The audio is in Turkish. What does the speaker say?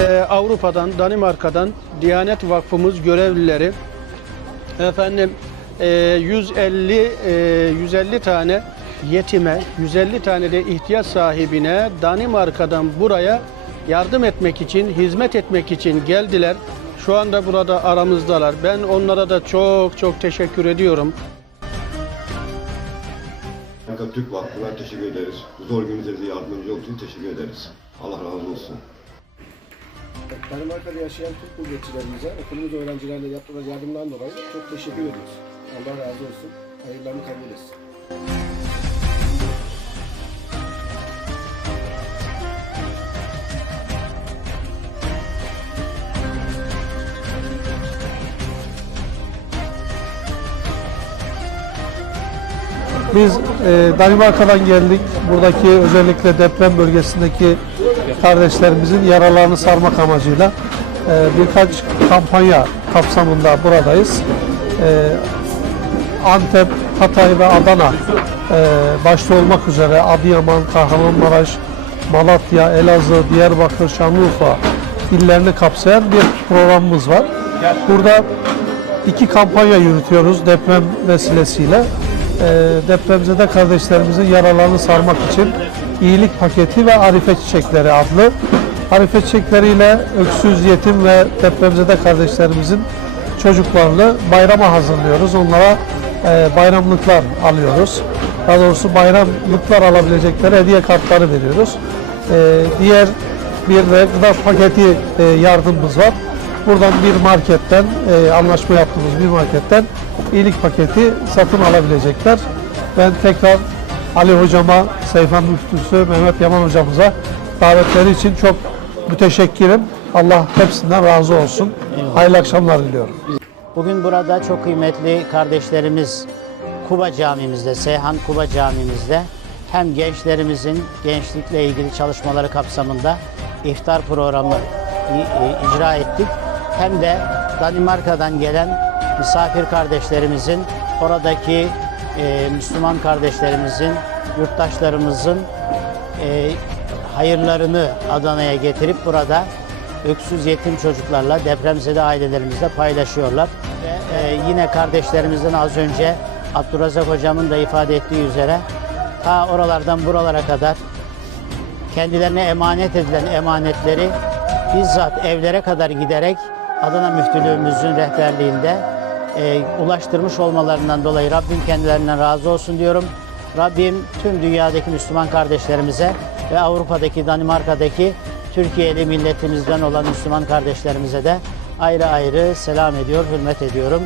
Ee, Avrupa'dan, Danimarka'dan Diyanet Vakfımız görevlileri efendim e, 150 e, 150 tane yetime, 150 tane de ihtiyaç sahibine Danimarka'dan buraya yardım etmek için, hizmet etmek için geldiler. Şu anda burada aramızdalar. Ben onlara da çok çok teşekkür ediyorum. Türk Vakfı'na teşekkür ederiz. Zor günümüzde bize yardımcı olduğu için teşekkür ederiz. Allah razı olsun. Danimarka'da yaşayan Türk gurbetçilerimize okulumuz öğrencilerle yaptığı yardımdan dolayı çok teşekkür ediyoruz. Allah razı olsun. Hayırlarını kabul etsin. Biz e, Danimarka'dan geldik. Buradaki özellikle deprem bölgesindeki kardeşlerimizin yaralarını sarmak amacıyla e, birkaç kampanya kapsamında buradayız. E, Antep, Hatay ve Adana e, başta olmak üzere Adıyaman, Kahramanmaraş, Malatya, Elazığ, Diyarbakır, Şanlıurfa illerini kapsayan bir programımız var. Burada iki kampanya yürütüyoruz deprem vesilesiyle. E, depremzede kardeşlerimizin yaralarını sarmak için iyilik paketi ve Arife Çiçekleri adlı Arife Çiçekleriyle öksüz, yetim ve depremzede kardeşlerimizin çocuklarını bayrama hazırlıyoruz. Onlara e, bayramlıklar alıyoruz. Daha doğrusu bayramlıklar alabilecekleri hediye kartları veriyoruz. E, diğer bir de gıda paketi e, yardımımız var. Buradan bir marketten, e, anlaşma yaptığımız bir marketten iyilik paketi satın alabilecekler. Ben tekrar Ali Hocama, Seyfan Müftüsü, Mehmet Yaman Hocamıza davetleri için çok müteşekkirim. Allah hepsinden razı olsun. Hayırlı akşamlar diliyorum. Bugün burada çok kıymetli kardeşlerimiz Kuba Camimizde, Seyhan Kuba Camimizde hem gençlerimizin gençlikle ilgili çalışmaları kapsamında iftar programı icra ettik. Hem de Danimarka'dan gelen misafir kardeşlerimizin, oradaki e, Müslüman kardeşlerimizin, yurttaşlarımızın e, hayırlarını Adana'ya getirip burada öksüz yetim çocuklarla depremzede ailelerimizle paylaşıyorlar. Ve e, yine kardeşlerimizden az önce Abdurrazak hocamın da ifade ettiği üzere ta oralardan buralara kadar kendilerine emanet edilen emanetleri bizzat evlere kadar giderek Adana Müftülüğümüzün rehberliğinde e, ulaştırmış olmalarından dolayı Rabbim kendilerinden razı olsun diyorum. Rabbim tüm dünyadaki Müslüman kardeşlerimize ve Avrupa'daki, Danimarka'daki Türkiye'li milletimizden olan Müslüman kardeşlerimize de ayrı ayrı selam ediyor, hürmet ediyorum.